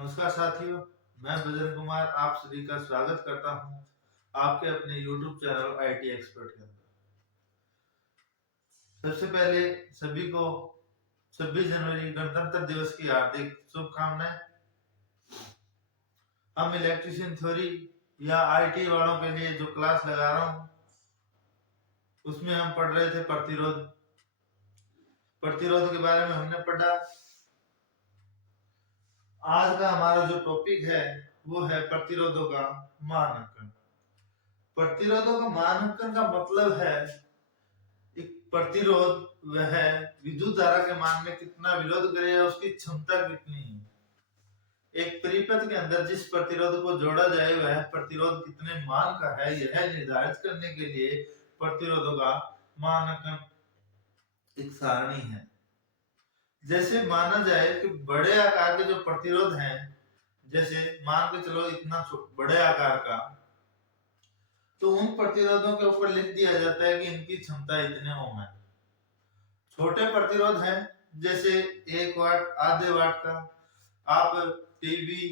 नमस्कार साथियों, मैं बजरंग कुमार आप सभी का स्वागत करता हूं आपके अपने YouTube चैनल IT एक्सपर्ट के अंदर। सबसे पहले सभी को 26 जनवरी गणतंत्र दिवस की हार्दिक शुभकामनाएं। हम इलेक्ट्रिशियन थ्योरी या IT वालों के लिए जो क्लास लगा रहा हूं उसमें हम पढ़ रहे थे प्रतिरोध के बारे में हमने पढ़ा। आज का हमारा जो टॉपिक है वो है प्रतिरोधों का मानक। प्रतिरोधों का मानक का मतलब है एक प्रतिरोध वह विद्युत धारा के मान में कितना विरोध करेगा, उसकी क्षमता कितनी है। एक परिपथ के अंदर जिस प्रतिरोध को जोड़ा जाए वह प्रतिरोध कितने मान का है, यह निर्धारित करने के लिए प्रतिरोधों का मानक एक सारणी है। जैसे माना जाए कि बड़े आकार के जो प्रतिरोध हैं, जैसे मान के चलो इतना बड़े आकार का, तो उन प्रतिरोधों के ऊपर लिख दिया जाता है कि इनकी क्षमता इतने ओम है। छोटे प्रतिरोध हैं जैसे 1 वाट, आधे वाट का, आप टीवी,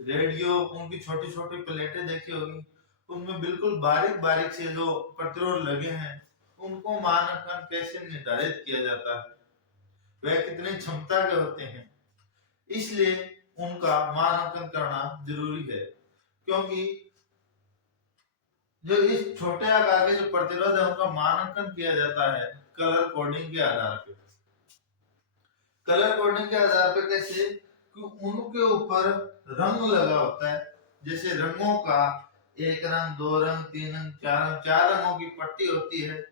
रेडियो, उनकी छोटी छोटी प्लेटें देखी होगी, उनमें बिल्कुल बारीक बारीक से जो प्रतिरोध लगे हैं उनको मानक कैसे निर्धारित किया जाता है, वह कितनी क्षमता के होते हैं, इसलिए उनका मानांकन करना जरूरी है। क्योंकि जो इस छोटे आकार के जो प्रतिरोध है उनका मानांकन किया जाता है कलर कोडिंग के आधार पे। कलर कोडिंग के आधार पे कैसे कि उनके ऊपर रंग लगा होता है। जैसे रंगों का 1 रंग, 2 रंग, 3 रंग, 4 रंग, 4 रंगों की पट्टी होती है।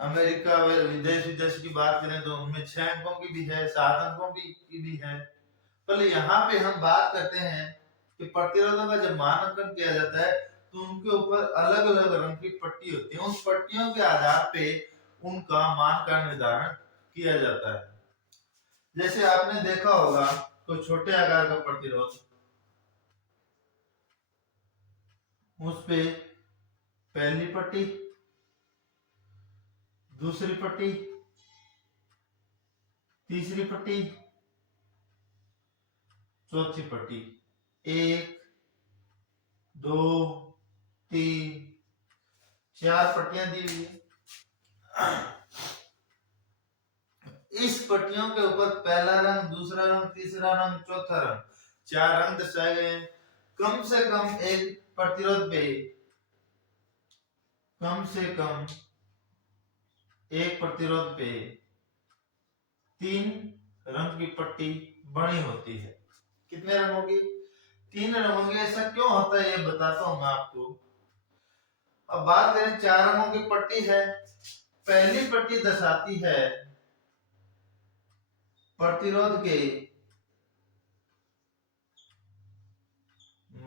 अमेरिका व विदेश की बात करें तो उनमें 6 अंकों की भी है, 7 अंकों की भी है। पर यहाँ पे हम बात करते हैं कि प्रतिरोधों का जब मानांकन किया जाता है तो उनके ऊपर अलग अलग रंग की पट्टी होती है। उन पट्टियों के आधार पे उनका मान का निर्धारण किया जाता है। जैसे आपने देखा होगा तो छोटे आकार का प्रतिरोध, उस पे पहली पट्टी, दूसरी पट्टी, तीसरी पट्टी, चौथी पट्टी, 1, 2, 3, 4 पट्टियां दी हुई है। इस पट्टियों के ऊपर पहला रंग, दूसरा रंग, तीसरा रंग, चौथा रंग, 4 रंग दर्शाए गए। कम से कम एक प्रतिरोध पे कम से कम एक प्रतिरोध पे 3 रंग की पट्टी बनी होती है। कितने रंगों की? 3 रंगों की। ऐसा क्यों होता है ये बताता हूं मैं आपको। अब बात करें 4 रंगों की पट्टी है। पहली पट्टी दर्शाती है प्रतिरोध के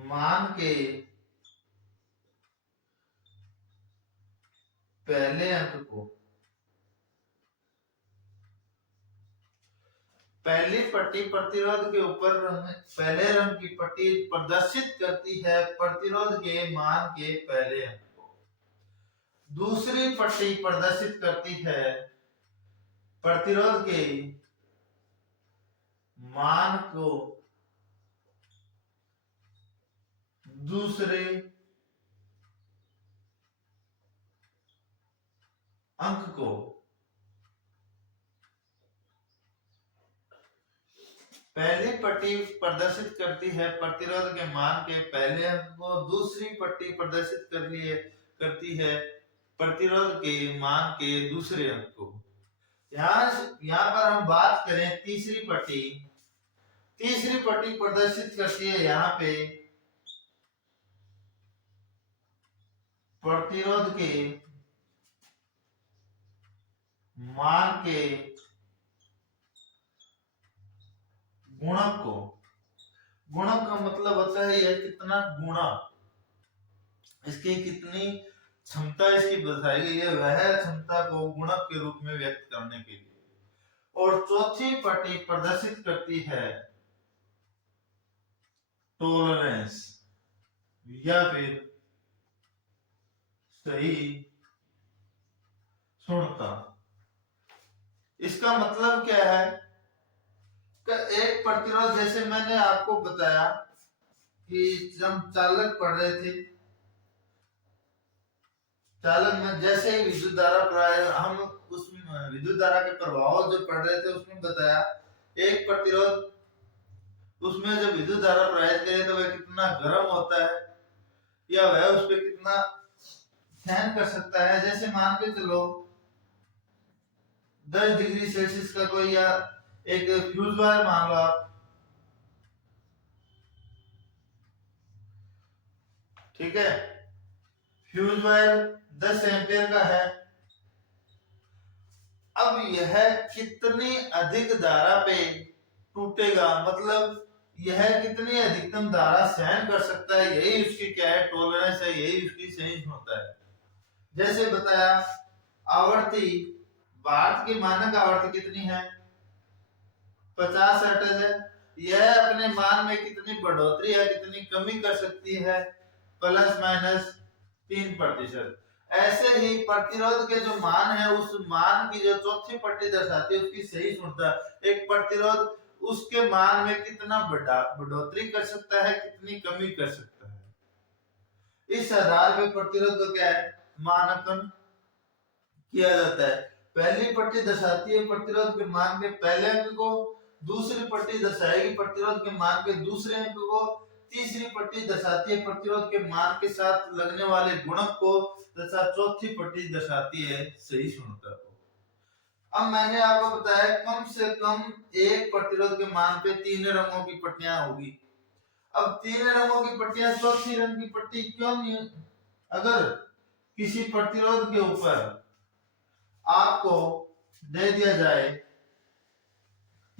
मान के पहले अंक को। पहली पट्टी प्रतिरोध के ऊपर पहले रंग की पट्टी प्रदर्शित करती है प्रतिरोध के मान के पहले अंक को। दूसरी पट्टी प्रदर्शित करती है प्रतिरोध के मान को दूसरे अंक को। पहली पट्टी प्रदर्शित करती है प्रतिरोध के मान के पहले अंक को, दूसरी पट्टी प्रदर्शित करती है प्रतिरोध के मान के दूसरे अंक को। यहाँ पर हम बात करें तीसरी पट्टी। तीसरी पट्टी प्रदर्शित करती है यहाँ पे प्रतिरोध के मान के गुणक को। गुणक का मतलब होता है यह कितना गुणा, इसकी कितनी क्षमता इसकी बताई गई है, वह क्षमता को गुणक के रूप में व्यक्त करने के लिए। और चौथी पट्टी प्रदर्शित करती है टॉलरेंस या फिर सही सुनता। इसका मतलब क्या है कि एक प्रतिरोध, जैसे मैंने आपको बताया कि जब चालक पढ़ रहे थे, चालक में जैसे ही विद्युत धारा प्रवाह, हम उस विद्युत धारा के प्रभाव जो पढ़ रहे थे उसमें बताया एक प्रतिरोध, उसमें जब विद्युत धारा प्रवाहित करे तो वह कितना गर्म होता है या वह उस पर कितना सहन कर सकता है। जैसे मान के चलो 10 डिग्री सेल्सियस का कोई या एक फ्यूज वायर मान लो आप, ठीक है, फ्यूज वायर 10 एम्पियर का है। अब यह कितनी अधिक धारा पे टूटेगा, मतलब यह कितनी अधिकतम धारा सहन कर सकता है, यही उसकी क्या है, टॉलरेंस है, यही उसकी सहिष्णुता है। जैसे बताया आवृत्ति, भारत की मानक आवृत्ति कितनी है, 50 हर्ट्ज है। यह अपने मान में कितनी बढ़ोतरी है, कितनी कमी कर सकती है, ±3%। ऐसे ही प्रतिरोध के जो मान है, उस मान की जो चौथी पट्टी दर्शाती है उसकी सहिष्णुता, एक प्रतिरोध उसके मान में कितना बढ़ोतरी कर सकता है, कितनी कमी कर सकता है। इस आधार पर प्रतिरोध को क्या है, मानकन किया जाता है। पहली पट्टी दर्शाती है प्रतिरोध के मान के पहले अंक को, दूसरी पट्टी दर्शाएगी प्रतिरोध के मान के दूसरे अंक को, तीसरी पट्टी दर्शाती है प्रतिरोध के मान के साथ लगने वाले गुणक को, तथा चौथी पट्टी दर्शाती है सहिष्णुता को। अब मैंने आपको बताया कम से कम एक प्रतिरोध के मान पे 3 रंगों की पट्टियां होगी। अब 3 रंगों की पट्टियां, चौथी रंग की पट्टी क्यों नहीं? अगर किसी प्रतिरोध के ऊपर आपको दे दिया जाए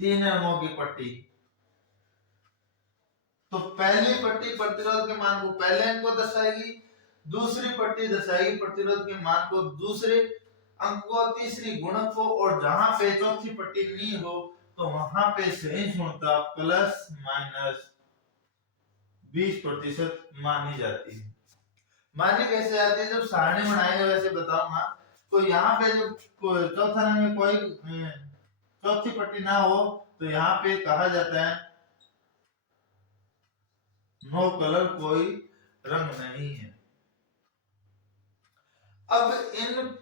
3 रंगों की पट्टी, तो पहली पट्टी प्रतिरोध के मान को पहले अंक को दर्शाएगी, दूसरी पट्टी दर्शाएगी प्रतिरोध के मान को दूसरे अंक को, तीसरी गुणक को, और जहां पे चौथी पट्टी नहीं हो तो वहां पे सहिष्णुता ±20% मानी जाती है। मानी कैसे आती है, जब सारणी बनाएंगे वैसे बताऊंगा। तो यहाँ पे जो चौथा रंग में कोई चौथी पट्टी ना हो तो यहाँ पे कहा जाता है नो कलर, कोई रंग नहीं है। अब इन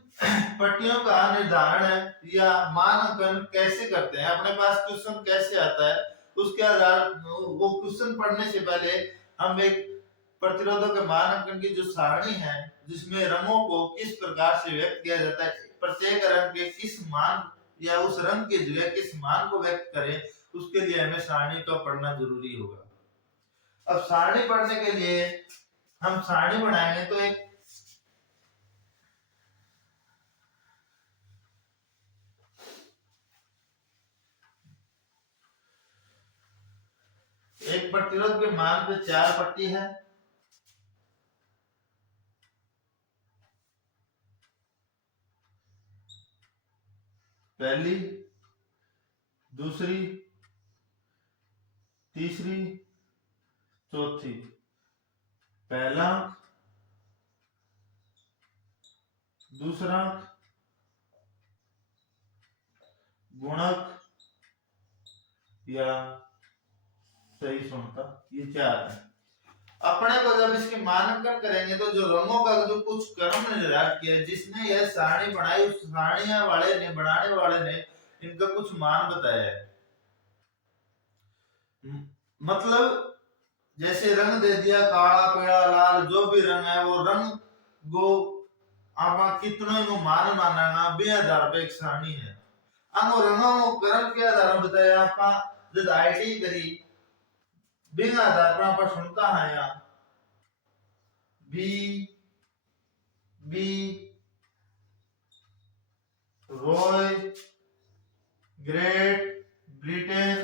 पट्टियों का निर्धारण या मानकन कैसे करते हैं, अपने पास क्वेश्चन कैसे आता है, उसके आधार वो क्वेश्चन पढ़ने से पहले हम एक प्रतिरोधों के मानकन की जो सारणी है, जिसमें रंगों को किस प्रकार से व्यक्त किया जाता है, प्रत्येक रंग के किस मान या उस रंग के जगह किस मान को व्यक्त करें, उसके लिए हमें सारणी को पढ़ना जरूरी होगा। अब सारणी पढ़ने के लिए हम सारणी बनाएंगे तो एक प्रतिरोध के मान पे 4 पट्टी है, पहली, दूसरी, तीसरी, चौथी। पहला, दूसरा, गुणक या सहिष्णुता, ये 4 है। अपने को जब इसके मानकन करेंगे तो जो रंगों का जो कुछ क्रम निर्धारित किया, जिसने यह सारणी बनाई, उस सारणी वाले ने, बनाने वाले ने इनका कुछ मान बताया है। मतलब जैसे रंग दे दिया, काला, पीला, लाल, जो भी रंग है वो रंग गो आप कितनों को मान माना बे आधार पे एक सारणी है। हम रंगों को क्रम के आधार पर बताया, आप जब आईटी करी बिन आधार पर आप सुनता है या B B Roy, Great Britain,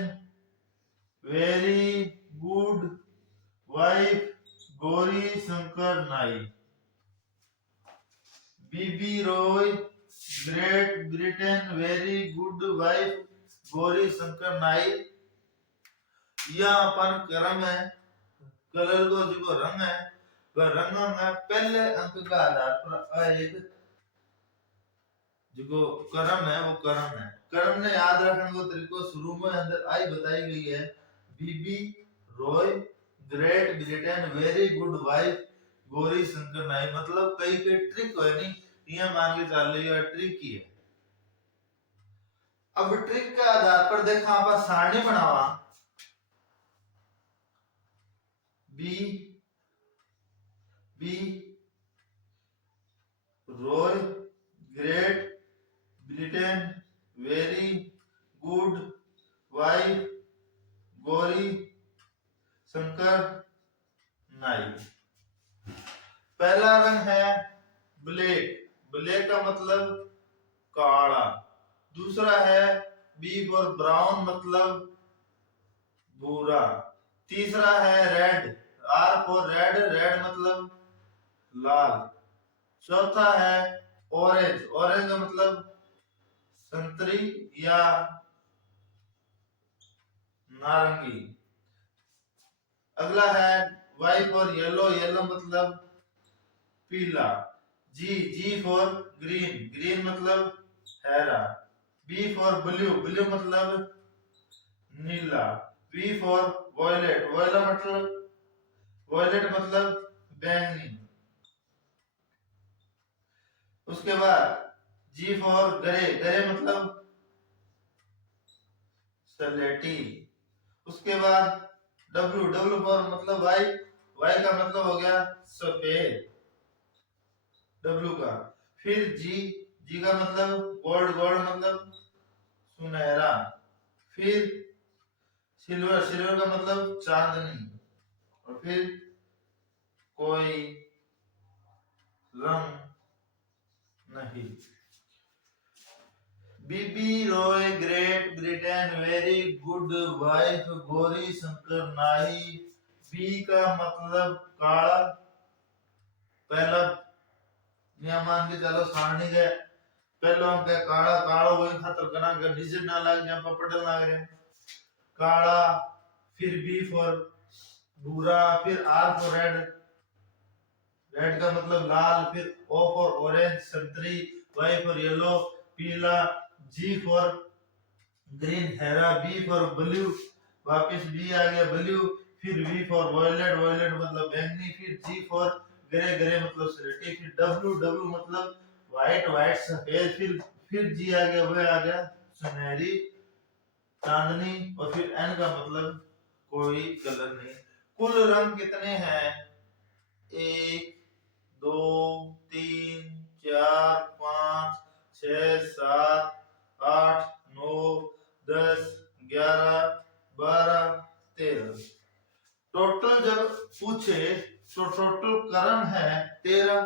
very good wife, Gauri Shankar नाई। B B Roy, Great Britain, very good wife, Gauri Shankar नाई, यह अपन क्रम है। कलर को जो रंग है वह रंग में पहले अंक का आधार पर एक जो क्रम है वो क्रम है। कर्म ने याद रखने को तरीको शुरू में अंदर आई बताई गई है। B B Roy Great Britain very good wife Gauri Shankar नाई, मतलब कई के ट्रिक है नहीं, ये मान के चल रही है ट्रिक ही है। अब ट्रिक के आधार पर देखा आप सारणी बनावा B B Roy Great Britain very good wife Gauri Shankar नाई। पहला रंग है ब्लैक, ब्लैक का मतलब काला। दूसरा है बी फॉर ब्राउन, मतलब भूरा। तीसरा है red, R for red, red मतलब लाल। चौथा है ऑरेंज, ऑरेंज का मतलब संतरी या नारंगी। अगला है वाई फॉर येलो, येलो मतलब पीला। जी फॉर ग्रीन, ग्रीन मतलब हरा। बी फॉर ब्लू, ब्लू मतलब नीला। बी फॉर वॉयलेट, वॉयलेट मतलब बैंगनी। उसके बाद जी फॉर ग्रे, ग्रे मतलब सलेटी। उसके बाद डब्लू फॉर मतलब वाइट, वाइट का मतलब हो गया सफेद डब्लू का। फिर जी का मतलब गोल्ड, गोल्ड मतलब सुनहरा। फिर सिल्वर, सिल्वर का मतलब चांदनी। और फिर कोई रंग नहीं। B B Roy Great Britain very good wife Gauri Shankar नाई। बी का मतलब काला। पहला नियम मान के चलो सारणी के पहला अंक है काला, काला वही खतर कना के डिजिट ना लग जाए पपड़ल लग रहे काला। फिर बी फॉर भूरा, फिर आर फॉर रेड, रेड का मतलब लाल। फिर ओ फॉर ऑरेंज संतरी, वाई फॉर येलो पीला, जी फॉर ग्रीन हरा, बी फॉर ब्लू, वापस बी आ गया ब्लू। फिर वी फॉर वॉयलेट, वॉयलेट मतलब बैंगनी। फिर जी फॉर ग्रे, ग्रे मतलब सलेटी। फिर डब्लू मतलब व्हाइट, व्हाइट सफेद। फिर जी आ गया, वह आ गया सुनहरी चांदनी। और फिर एन का मतलब कोई कलर नहीं। कुल रंग कितने हैं? 1 2 3 4 5 6 7 8 9 10 11 12 13। टोटल जब पूछे तो टोटल करण है 13।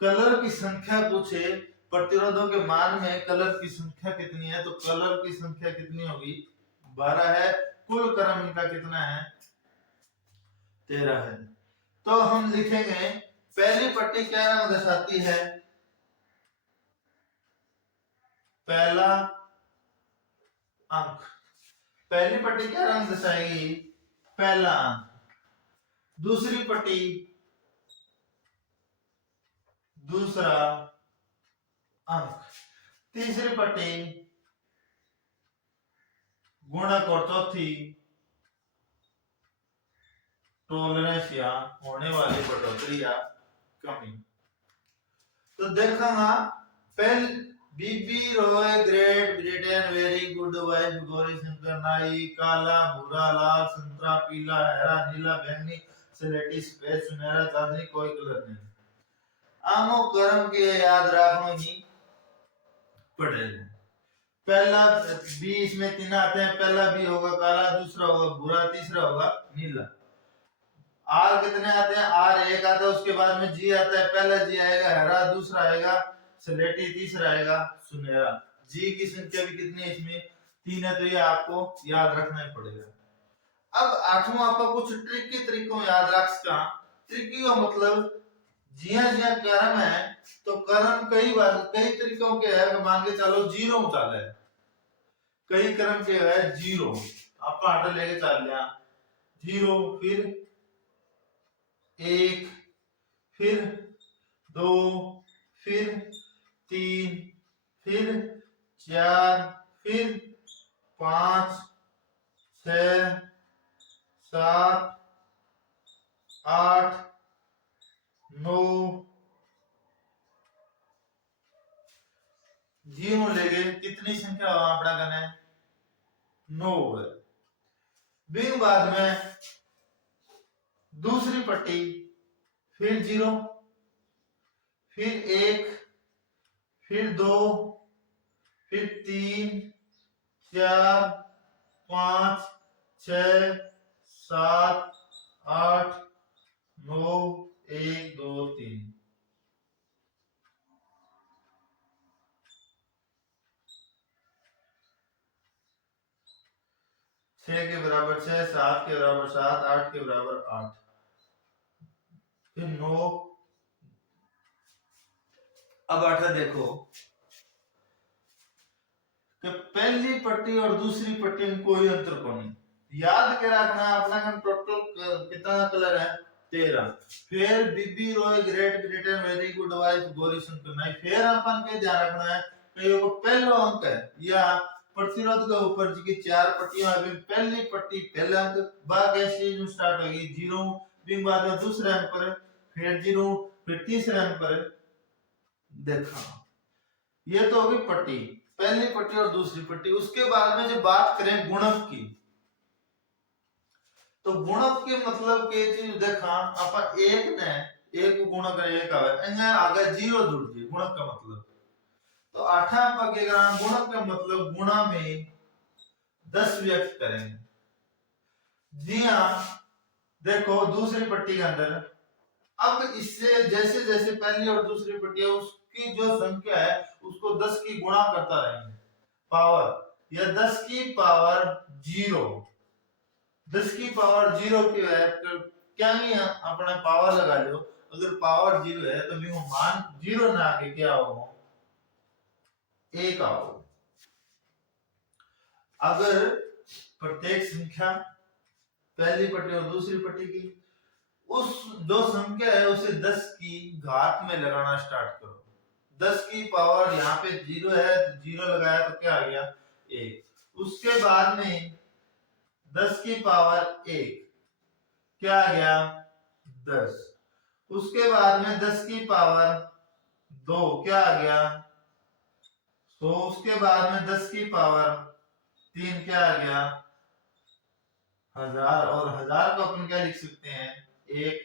कलर की संख्या पूछे प्रतिरोधों के मान में कलर की संख्या कितनी है, तो कलर की संख्या कितनी होगी? 12 है। कुल क्रम इनका कितना है? 13 है। तो हम लिखेंगे पहली पट्टी क्या रंग दर्शाती है? पहला अंक। पहली पट्टी क्या रंग दर्शाएगी? पहला अंक। दूसरी पट्टी दूसरा अंक। तीसरी पट्टी गुणक और चौथी टॉलरेंस या होने वाली बढ़ोतरी या कमी। तो देखा पहले B B Roy Great Britain very good wife Gauri Shankar नाई। काला भूरा लाल संतरा पीला हरा नीला बैंगनी सलेटी सफेद सुनहरा चांदनी कोई कलर नहीं। आमो कर्म के याद रखना ही पड़ेगा। पहला बी, इसमें तीन आते हैं। पहला बी होगा काला, दूसरा होगा भूरा, तीसरा होगा नीला। आर कितने आते हैं? आर एक आता है, उसके बाद में जी आता है। पहला जी आएगा हरा, दूसरा आएगा स्लेटी, तीसरा आएगा सुनहरा। जी की संख्या भी कितनी है इसमें? 3 है, तो ये आपको याद रखना ही पड़ेगा। अब आठवां आपको कुछ ट्रिकी तरीकों याद रख सका। ट्रिकी का मतलब जिया जिया कर्म है तो कर्म कई बार कई तरीकों के है। मान के चलो जीरो चल है, कई कर्म के है जीरो। आप हटा लेके चल लिया जीरो, फिर 1, फिर 2, फिर 3, फिर 4, फिर 5 6 7 8 9 जीरो ले गए, कितनी संख्या आंकड़ा करना है 9 है। फिर बाद में दूसरी पट्टी, फिर 0, फिर 1, फिर 2, फिर 3 4 5 6 7 8 9 1 2 3। 6 के बराबर 6, 7 के बराबर 7, 8 के बराबर 8, फिर 9। अब 8 देखो कि पहली पट्टी और दूसरी पट्टी में कोई अंतर को नहीं, याद के रखना अपना टोटल कितना कलर है 13। फिर B B Roy Great Britain very good wife Gauri Shankar नाइक। फिर अपन के ध्यान रखना है कि ये पहला अंक है या प्रतिरोध के ऊपर की 4 पट्टियां है, पहली पट्टी पहला अंक, बाकी ऐसे स्टार्ट होगी 0, फिर बाद में दूसरे अंक पर, फिर 0, फिर तीसरे अंक पर। देखा ये तो होगी पट्टी, पहली पट्टी और दूसरी पट्टी। उसके बाद में जब बात करें गुणक की, तो गुणक के मतलब के चीज देखा अपन एक ने एक गुणक एक आवे आगे 0 जुड़ जाए गुणक का मतलब। तो 8 पर के गुणक का मतलब गुणा में 10 व्यक्त करेंगे। जी हाँ, देखो दूसरी पट्टी के अंदर अब इससे जैसे जैसे पहली और दूसरी पट्टियां उसकी जो संख्या है उसको 10 की गुणा करता रहेंगे, पावर या 10 की पावर 0, 10 की पावर 0 की है तो क्या नहीं है अपना पावर लगा लो। अगर पावर 0 है तो भी वो मान 0 ना आके क्या हो 1 आओ। अगर प्रत्येक संख्या पहली पट्टी और दूसरी पट्टी की उस जो संख्या है उसे 10 की घात में लगाना स्टार्ट करो। 10 की पावर यहाँ पे 0 है तो 0 लगाया तो क्या आ गया 1। उसके बाद में 10 की पावर 1 क्या आ गया 10। उसके बाद में 10 की पावर 2 क्या आ गया 100। उसके बाद में 10 की पावर 3 क्या आ गया 1000। और 1000 को अपन क्या लिख सकते हैं 1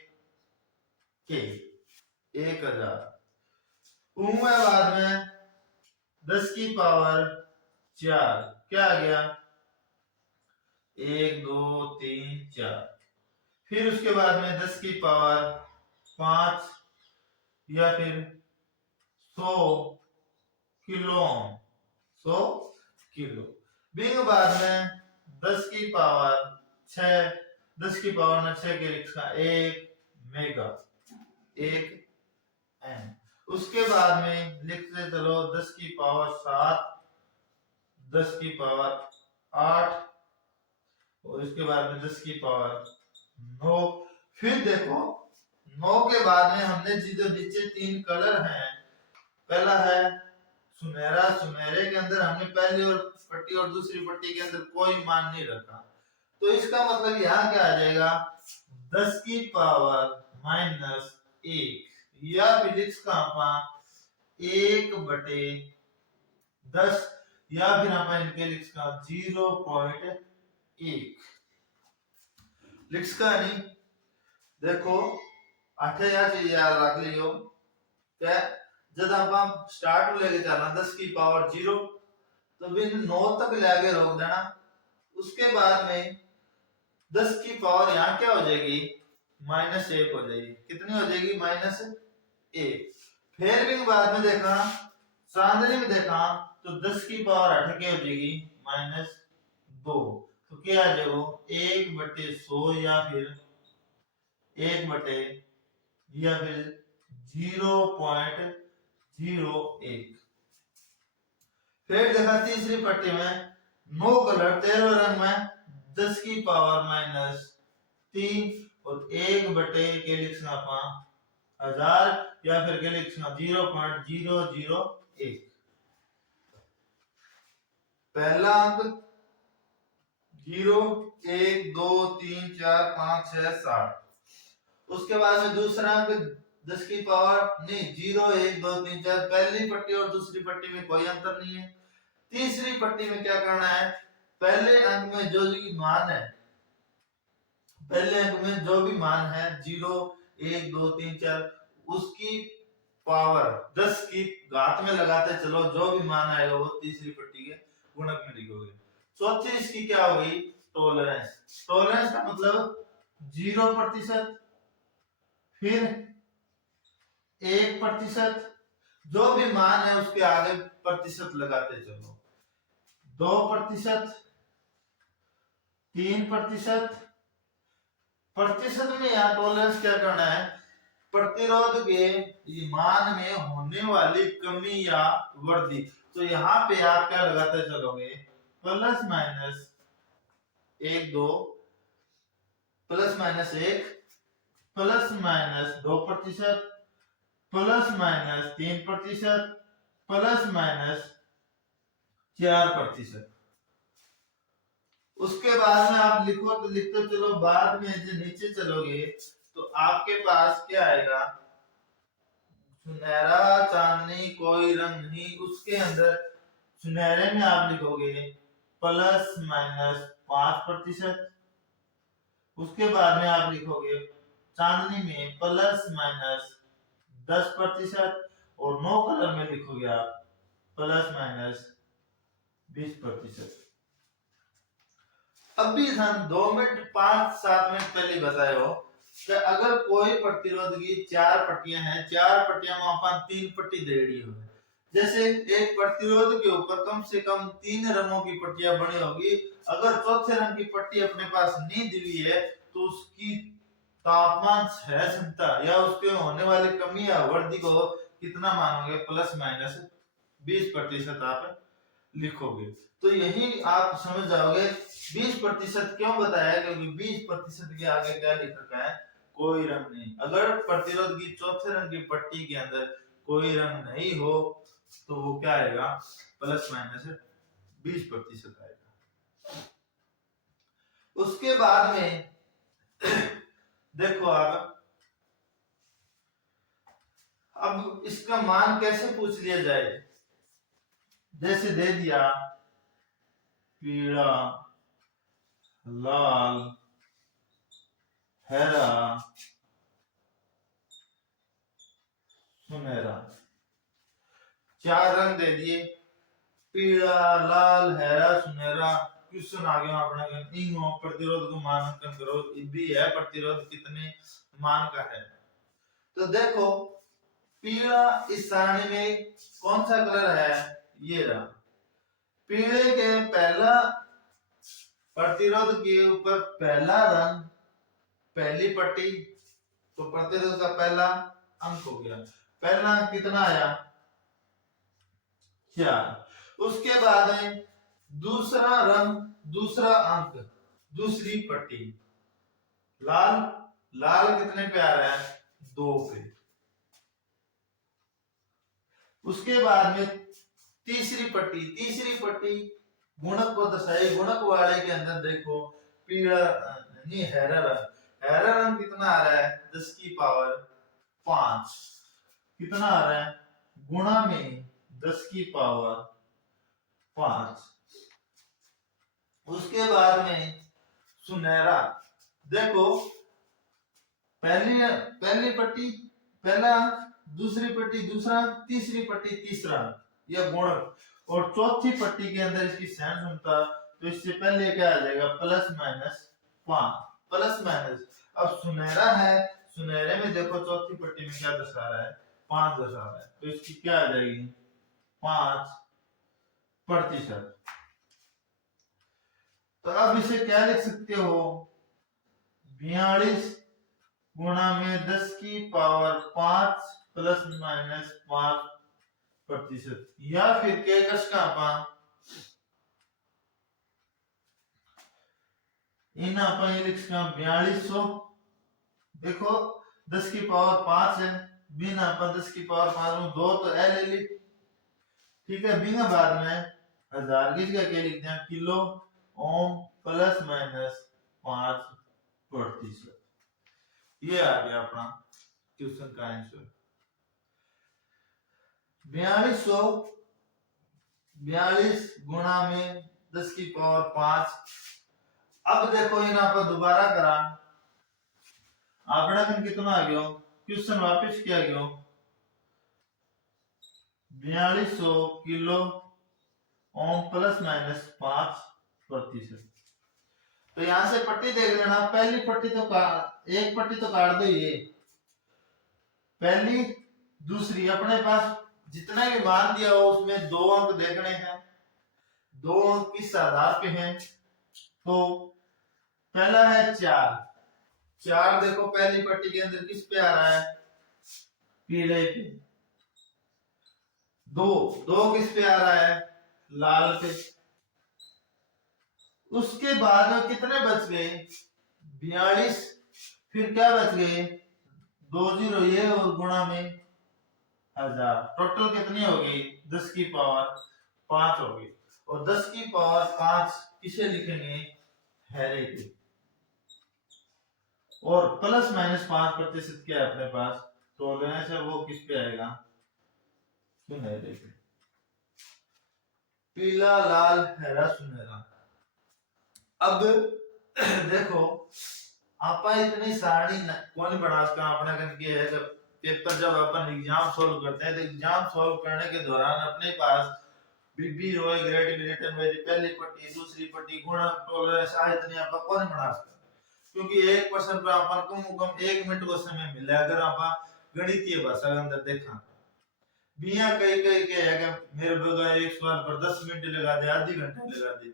के 1000। उसके बाद में 10 की पावर 4 क्या आ गया 1 2 3 4। फिर उसके बाद में 10 की पावर 5 या फिर 100 किलो 100 किलो। बिंग बाद में 10 की पावर 6, 10 की पावर में 6 के लिखा 1 मेगा 1 एम। उसके बाद में लिखते चलो 10 की पावर 7, 10 की पावर 8 और इसके बाद में 10 की पावर 9। फिर देखो 9 के बाद में हमने जो नीचे 3 कलर हैं, पहला है सुनहरा, सुनहरे के अंदर हमने पहली और पट्टी और दूसरी पट्टी के अंदर कोई मान नहीं रखा, तो इसका मतलब यहाँ क्या आ जाएगा 10 की पावर -1 या फिर इसका अपन 1/10 या फिर अपन इनके लिखा 0.1 लिखा नहीं। देखो 8 याद रख लियो क्या जब आप स्टार्ट लेके चलना 10 की पावर 0 तो बिन 9 तक लेके रोक देना। उसके बाद में 10 की पावर यहाँ क्या हो जाएगी -1 हो जाएगी। कितनी हो जाएगी -1। फिर भी बाद में देखा चांदनी में देखा तो 10 की पावर 8 की हो जाएगी -2। तो क्या आ जाएगा 1/100 या फिर 1/0.01। फिर देखा तीसरी पट्टी में 9 कलर 13 रंग में 10 की पावर -3 और 1/1 के लिखना 1000 या फिर के लिखना 0.001। पहला अंक 0 1 2 3 4 5 6 7। उसके बाद में दूसरा अंक 10 की पावर नहीं 0 1 2 3 4। पहली पट्टी और दूसरी पट्टी में कोई अंतर नहीं है। तीसरी पट्टी में क्या करना है, पहले अंक में जो भी मान है, पहले अंक में जो भी मान है 0 1 2 3 4 उसकी पावर 10 की घात में लगाते चलो, जो भी मान आएगा वो तीसरी पट्टी के गुणक में लिखोगे। चौथी इसकी क्या होगी, टॉलरेंस। टॉलरेंस का मतलब 0%, फिर 1%, जो भी मान है उसके आगे प्रतिशत लगाते चलो। 2%, 3%। प्रतिशत में यहाँ टॉलरेंस क्या करना है, प्रतिरोध के मान में होने वाली कमी या वृद्धि। तो यहाँ पे आप क्या लगाते चलोगे, plus minus 1 2, plus minus 1, plus minus 2%, plus minus 3%, plus minus 4%। उसके बाद में आप लिखो तो लिखते चलो, बाद में जो नीचे चलोगे तो आपके पास क्या आएगा, सुनहरा चांदनी कोई रंग नहीं। उसके अंदर सुनहरे में आप लिखोगे प्लस माइनस 5%। उसके बाद में आप लिखोगे चांदनी में प्लस माइनस 10%। और 9 कलर में लिखोगे आप प्लस माइनस 20%। अभी हम 2 मिनट 5-7 मिनट पहले बताए हो कि अगर कोई प्रतिरोध की 4 पट्टियां हैं, 4 पट्टियां में अपन 3 पट्टी दे रही हो, जैसे एक प्रतिरोध के ऊपर कम से कम 3 रंगों की पट्टियां बनी होगी। अगर चौथे रंग की पट्टी अपने पास नहीं दी हुई है तो उसकी तापमान सह क्षमता या उसके होने वाली कमी या वृद्धि को कितना मानोगे, प्लस माइनस 20% आप लिखोगे। तो यही आप समझ जाओगे 20% क्यों बताया, क्योंकि 20% के आगे क्या लिख रखा है, कोई रंग नहीं। अगर प्रतिरोध की चौथे रंग की पट्टी के अंदर कोई रंग नहीं हो तो वो क्या आएगा, प्लस माइनस 20% आएगा। उसके बाद में देखो आप, अब इसका मान कैसे पूछ लिया जाए, जैसे दे दिया पीला, लाल, हरा, सुनहरा, 4 रंग दे दिए, पीला, लाल, हरा, सुनहरा। क्वेश्चन आ गया अपने इंगो प्रतिरोध को मानांकन करो, भी है प्रतिरोध कितने मान का है। तो देखो पीला इस सारणी में कौन सा कलर है, ये रहा। पीले के पहला प्रतिरोध के ऊपर पहला रंग पहली पट्टी, तो प्रतिरोध का पहला अंक हो गया। पहला अंक कितना आया, 4। उसके बाद है दूसरा रंग, दूसरा अंक, दूसरी पट्टी, लाल। लाल कितने पे आ रहा है, 2 पे। उसके बाद में तीसरी पट्टी, तीसरी पट्टी गुणक को दर्शाए। गुणक वाले के अंदर देखो पीला नहीं, हरा रंग, हरा रंग कितना आ रहा है, 10 की पावर 5। कितना आ रहा है, गुणा में 10 की पावर 5। उसके बाद में सुनहरा, देखो पहली पट्टी पहला अंक, दूसरी पट्टी दूसरा अंक, तीसरी पट्टी तीसरा अंक, यह गुणक। और चौथी पट्टी के अंदर इसकी सहन क्षमता, तो इससे पहले क्या आ जाएगा, प्लस माइनस 5, प्लस माइनस। अब सुनहरा है, सुनहरे में देखो चौथी पट्टी में क्या दर्शा रहा है, 5 दर्शा रहा है, तो इसकी क्या आ जाएगी, 5%। तो अब इसे क्या लिख सकते हो, 42 गुणा में 10 की पावर 5 प्लस माइनस 5%। या फिर के कस का अपन इन अपन ये लिख सकते 4200। देखो 10 की पावर 5 है, बिना अपन 10 की पावर 5 में 2 तो ए ले ली, ठीक है। बिना बाद में हजार की जगह क्या लिखते हैं, किलो ओम प्लस माइनस 5%। ये आ गया अपना क्वेश्चन का आंसर। 4242 गुणा में 10 की पावर 5। अब देखो इन आप दोबारा करा, आपने कन कितना आ गया, क्वेश्चन वापस किया गया 4200 किलो ओम प्लस माइनस 5%। तो यहां से पट्टी देख लेना, पहली पट्टी तो एक पट्टी तो काट दो, ये पहली दूसरी, अपने पास जितना भी मान दिया हो उसमें 2 अंक देखने हैं, 2 अंक किस आधार पे हैं, तो पहला है 4। 4 देखो पहली पट्टी के अंदर किस पे आ रहा है, पीले पे। 2 2 किस पे आ रहा है, लाल पे। उसके बाद में कितने बच गए, 42, फिर क्या बच गए 2 जीरो ये, और गुणा में 1000, टोटल कितनी होगी 10 की पावर 5 होगी। और 10 की पावर 5 किसे लिखेंगे, हैरे के। और प्लस माइनस 5% क्या है अपने पास, तो लेने से वो किस पे आएगा, सुनहरे पे। पीला लाल हरा सुनहरा। अब देखो आप इतनी सारणी कौन बना सका, अपना कन के है जब पेपर जब अपन एग्जाम सॉल्व करते हैं, तो एग्जाम सॉल्व करने के दौरान अपने पास बीबी रॉय ग्रेड मिलिटन में पहली पट्टी दूसरी पट्टी गुणा टॉलरेंस आ इतनी आप कौन बना सकता, क्योंकि एक प्रश्न पर अपन कम 1 मिनट को समय मिले। अगर आप गणितीय भाषा के अंदर देखा बिया कई कई के है कि मेरे बगा एक सवाल पर 10 मिनट लगा दे, आधी घंटे लगा दे,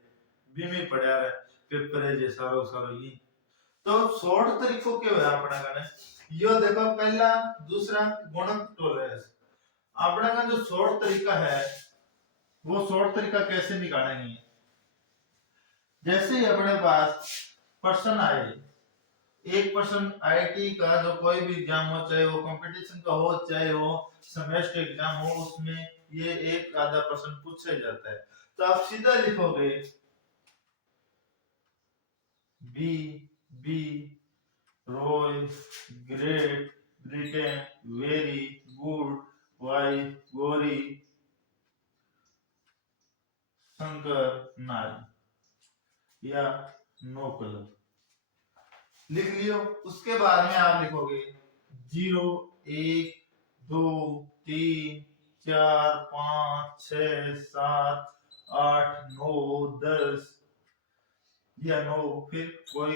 बीमे पड़ा रहे पेपर है जे सारो सारो ये। तो शॉर्ट तरीकों के है अपना का, यो देखो पहला दूसरा गुणक टॉलरेंस। अपना का जो शॉर्ट तरीका है वो शॉर्ट तरीका कैसे निकालेंगे, जैसे ही अपने पास पर्सन आए, एक पर्सन आईआईटी का जो कोई भी एग्जाम हो, चाहे वो कंपटीशन का हो चाहे वो सेमेस्टर एग्जाम हो, उसमें ये एक आधा प्रश्न पूछा जाता है। तो आप सीधा लिखोगे B B Roy Great Britain very good Y Gauri Shankar नारी या नो कलर लिख लियो। उसके बाद में आप लिखोगे 0 1 2 3 4 5 6 7 8 9 10 या 9, फिर कोई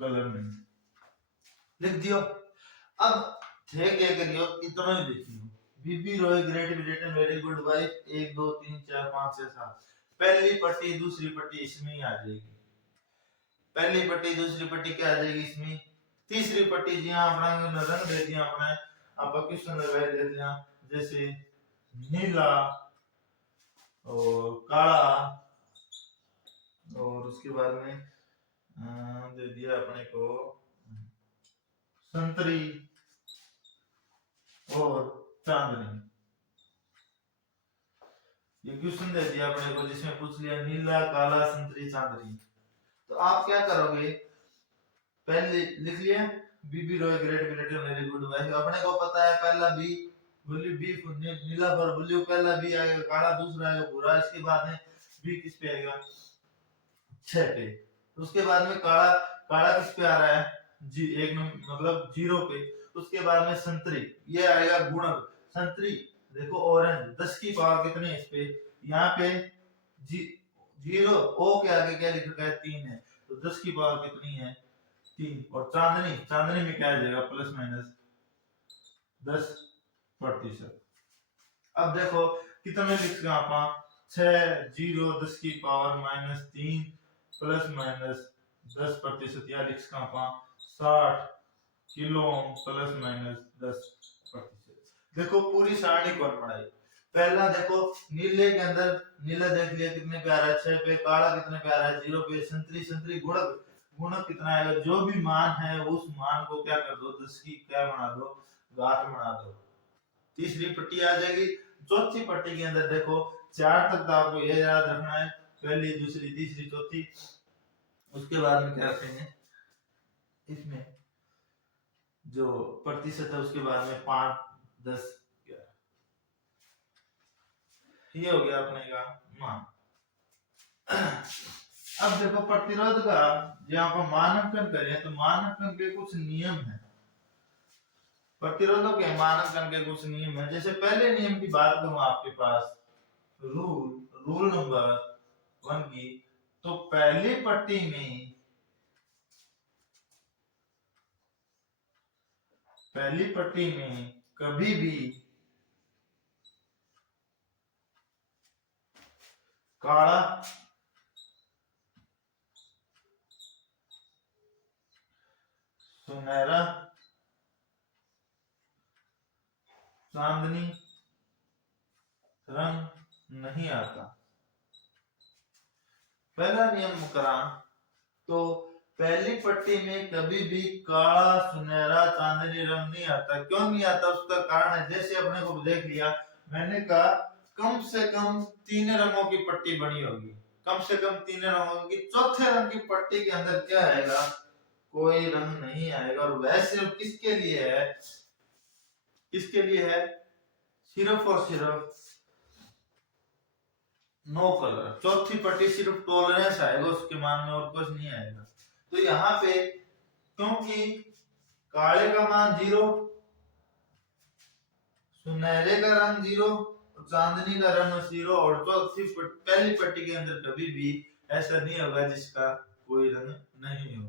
कलर नहीं लिख दियो। अब थे क्या करियो, इतना ही लिखियो B B Roy Great Britain very good wife 1 2 3 4 5 6 7। पहली पट्टी दूसरी पट्टी इसमें ही आ जाएगी, पहली पट्टी दूसरी पट्टी क्या आ जाएगी इसमें, तीसरी पट्टी जी अपना रंग दे दिया, अपने आप क्वेश्चन लगाए दे दिया, जैसे नीला और काला, और उसके बाद में दे दिया अपने को संतरी और चांदनी। ये क्वेश्चन दे दिया अपने को जिसमें पूछ लिया नीला काला संतरी चांदनी। तो आप क्या करोगे, पहले लिख लिया B B Roy Great Britain very good wife, अपने को पता है पहला बी ब्लू बी नीला पर ब्लू, पहला बी आएगा काला, दूसरा आएगा भूरा, इसके बाद में बी किस पे आएगा 6 पे, उसके बाद में काला काला किस पे आ रहा है जी एक मतलब 0 पे, उसके बाद में संतरी ये आएगा गुणक संतरी, देखो ऑरेंज 10 की पावर कितनी है इस पे, यहाँ पे 0 ओ के आगे क्या लिखा है 3 है, तो 10 की पावर कितनी है 3। और चांदनी चांदनी में क्या आ जाएगा प्लस माइनस 10%। अब देखो कितने लिख सकते आप 6 0 10 की पावर -3 प्लस माइनस 10%, या लिख सकते आप 60 किलो प्लस माइनस 10%। देखो पूरी सारणी कौन बनाई, पहला देखो नीले के अंदर नीला देख लिया कितने पे आ रहा है 6 पे, काला कितने पे आ रहा है 0 पे, संतरी संतरी गुणक गुणक कितना आएगा, जो भी मान है उस मान को क्या कर दो 10 की क्या बना दो घात बना दो, तीसरी पट्टी आ जाएगी। चौथी पट्टी के अंदर देखो चार तक तो आपको ये याद रखना है, पहली दूसरी तीसरी चौथी। उसके बाद में क्या करेंगे, इसमें जो प्रतिशत है उसके बाद में 5, 10, 11, ये हो गया अपने का मान। अब देखो प्रतिरोध का जहाँ पर मानकन करें तो मानकन के कुछ नियम है, प्रतिरोधों के मानकन के कुछ नियम है। जैसे पहले नियम की बात करूं आपके पास, रूल नंबर 1 की, तो पहली पट्टी में कभी भी काला सुनहरा चांदनी रंग नहीं आता। पहला नियम करा तो पहली पट्टी में कभी भी काला सुनहरा चांदनी रंग नहीं आता। क्यों नहीं आता, उसका कारण है, जैसे अपने को देख लिया, मैंने कहा कम से कम 3 रंगों की पट्टी बनी होगी, कम से कम 3 रंगों की। चौथे रंग की पट्टी के अंदर क्या आएगा, कोई रंग नहीं आएगा। और वह सिर्फ किसके लिए है, किसके लिए है, सिर्फ और सिर्फ नो कलर। चौथी पट्टी सिर्फ टॉलरेंस आएगा उसके मान में, और कुछ नहीं आएगा। तो यहाँ पे क्योंकि काले का मान 0, सुनहरे का रंग 0, चांदनी का रंग 0, और चौथी पहली पट्टी के अंदर कभी भी ऐसा नहीं होगा जिसका कोई रंग नहीं हो।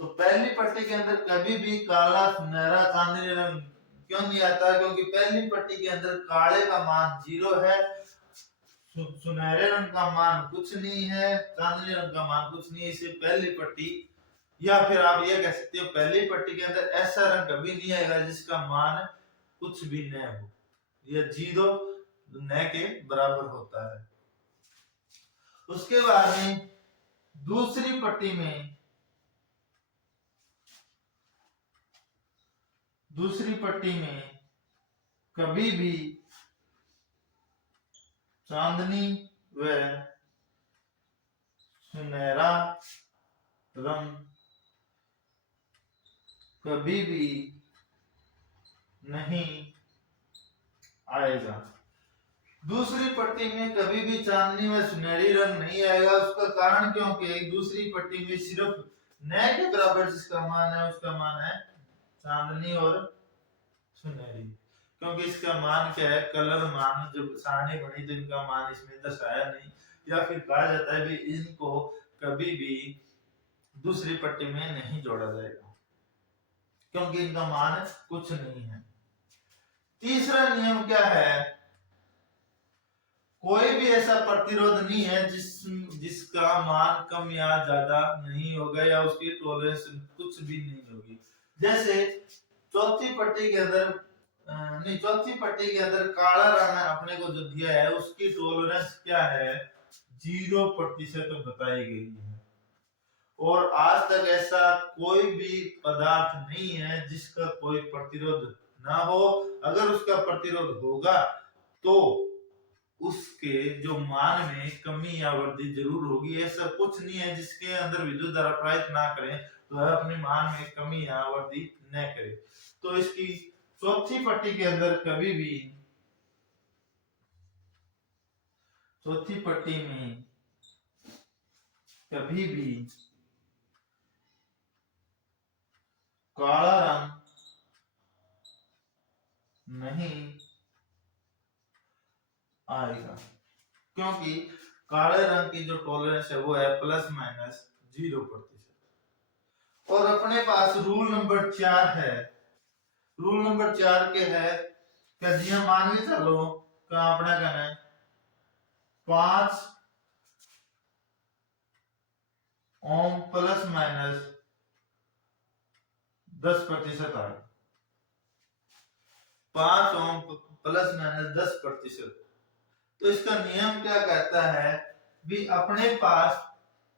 तो पहली पट्टी के अंदर कभी भी काला सुनहरा चांदनी रंग क्यों नहीं आता, क्योंकि पहली पट्टी के अंदर काले का मान 0 है, सुनहरे रंग का मान कुछ नहीं है, चांदनी रंग का मान कुछ नहीं है। इसे पहली पट्टी, या फिर आप ये कह सकते हो पहली पट्टी के अंदर ऐसा रंग कभी नहीं आएगा जिसका मान कुछ भी न हो, यह 0 न के बराबर होता है। उसके बाद में दूसरी पट्टी में कभी भी चांदनी व सुनहरा रंग कभी भी नहीं आएगा। दूसरी पट्टी में कभी भी चांदनी व सुनहरी रंग नहीं आएगा। उसका कारण क्योंकि दूसरी पट्टी में सिर्फ न के बराबर जिसका मान है उसका मान है चांदनी और सुनहरी। क्योंकि इसका मान क्या है, कलर मान, जब सारणी बनी तो इनका मान इसमें दर्शाया नहीं, या फिर कहा जाता है भी इनको कभी भी दूसरी पट्टी में नहीं जोड़ा जाएगा क्योंकि इनका मान कुछ नहीं है। तीसरा नियम क्या है, कोई भी ऐसा प्रतिरोध नहीं है जिसका मान कम या ज्यादा नहीं होगा या उसकी टॉलरेंस कुछ भी नहीं होगी। जैसे चौथी पट्टी के अंदर काला रंग अपने को जो दिया है उसकी टॉलरेंस क्या है, 0% बताई गई है। और आज तक ऐसा कोई भी पदार्थ नहीं है जिसका कोई प्रतिरोध ना हो। अगर उसका प्रतिरोध होगा तो उसके जो मान में कमी या वृद्धि जरूर होगी। ऐसा कुछ नहीं है जिसके अंदर विद्युत धारा प्रवाहित ना करें तो वह अपने मान में कमी या वृद्धि न करे। तो इसकी चौथी पट्टी के अंदर कभी भी, चौथी पट्टी में कभी भी काला रंग नहीं आएगा क्योंकि काले रंग की जो टॉलरेंस है वो है ±0%। और अपने पास रूल नंबर 4 है। रूल नंबर 4 के है क्या जी, हम मान के चलो का अपना कहना है 5 ओम ±10% आए, 5 ओम ±10%। तो इसका नियम क्या कहता है भी अपने पास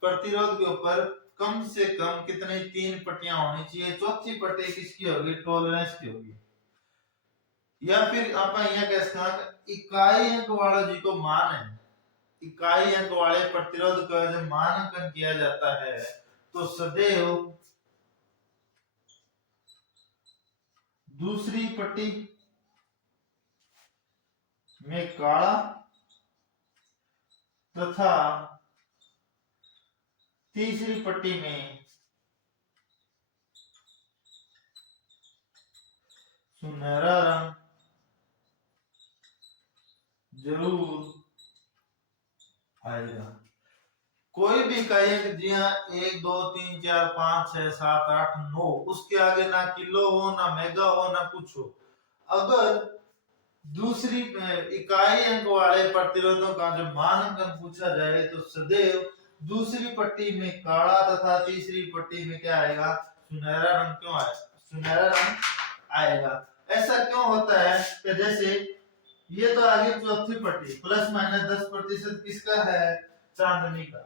प्रतिरोध के ऊपर कम से कम कितनी 3 पट्टियां होनी चाहिए। चौथी पट्टी किसकी होगी, टॉलरेंस की होगी। या फिर आप यहाँ कह सकते हैं इकाई अंक वाला जी को मान है, इकाई अंक वाले प्रतिरोध का जब मानांकन किया जाता है तो सदैव दूसरी पट्टी में काला तथा तीसरी पट्टी में सुनहरा रंग जरूर आएगा। कोई भी इकाई जी हाँ 1 2 3 4 5 6 7 8 9 उसके आगे ना किलो हो ना मेगा हो ना कुछ हो, अगर दूसरी इकाई अंक वाले प्रतिरोधों का जब मानांकन पूछा जाए तो सदैव दूसरी पट्टी में काला तथा तीसरी पट्टी में क्या आएगा, सुनहरा रंग। क्यों आएगा सुनहरा रंग आएगा? ऐसा क्यों होता है कि जैसे ये तो आगे चौथी पट्टी प्लस माइनस 10% किसका है, चांदनी का।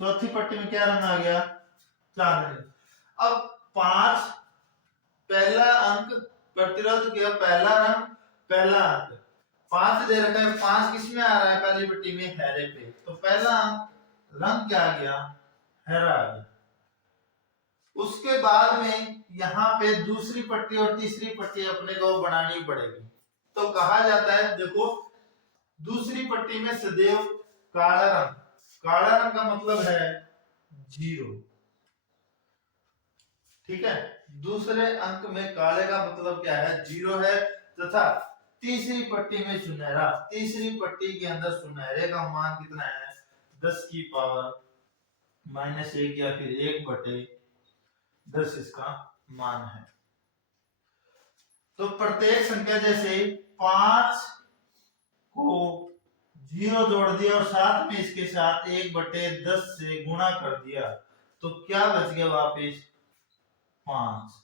चौथी पट्टी में क्या रंग आ गया, चांदनी। अब 5 पहला अंक प्रतिरोध किया, पहला रंग पहला अंक 5 दे रखा है, 5 किस में आ रहा है, पहली पट्टी में हरे पे, तो पहला अंक रंग क्या आ गया, हरा आ गया। उसके बाद में यहाँ पे दूसरी पट्टी और तीसरी पट्टी अपने को बनानी पड़ेगी, तो कहा जाता है देखो दूसरी पट्टी में सदैव काला रंग, काला रंग का मतलब है 0, ठीक है। दूसरे अंक में काले का मतलब क्या है, 0 है, तथा तीसरी पट्टी में सुनहरा, तीसरी पट्टी के अंदर सुनहरे का मान कितना है, 10 की पावर -1 या फिर 1/10 इसका मान है। तो प्रत्येक संख्या जैसे 5 को 0 जोड़ दिया और साथ में इसके साथ 1/10 से गुणा कर दिया तो क्या बच गया वापिस 5।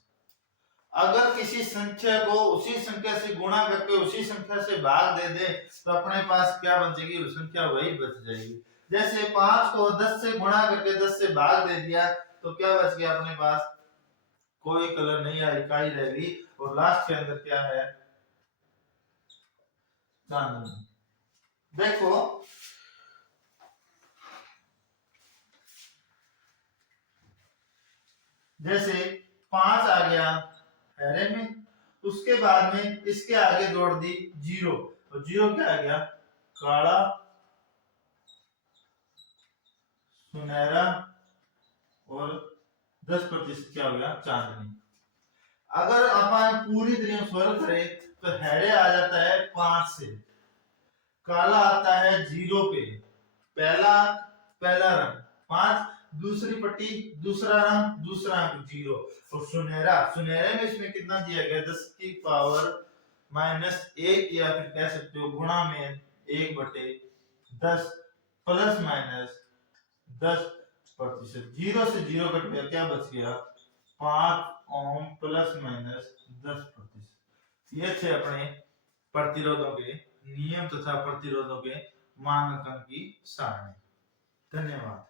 अगर किसी संख्या को उसी संख्या से गुणा करके उसी संख्या से भाग दे दे तो अपने पास क्या बचेगी, संख्या वही बच जाएगी। जैसे 5 को 10 से गुणा करके 10 से भाग दे दिया तो क्या बच गया अपने पास, कोई कलर नहीं आई, इकाई रहेगी और लास्ट के अंदर क्या है, चांदनी। देखो जैसे 5 आ गया हरे में, उसके बाद में इसके आगे जोड़ दी 0, तो 0 क्या आ गया, काला सुनहरा और 10% क्या हो गया, चांदनी। अगर अपन पूरी तरह सॉल्व करें तो हरे आ जाता है 5 से, काला आता है 0 पे, पहला रंग 5, दूसरी पट्टी दूसरा रंग दूसरा अंक 0, और सुनहरा, सुनहरे में इसमें कितना दिया गया, 10 की पावर -1 या फिर कह सकते हो गुणा में 1/10 प्लस माइनस 10%। 0 से 0 कट गया, क्या बच गया 5 ओम प्लस माइनस 10%। ये थे अपने प्रतिरोधों के नियम तथा प्रतिरोधों के मानांकन की सारणी। धन्यवाद।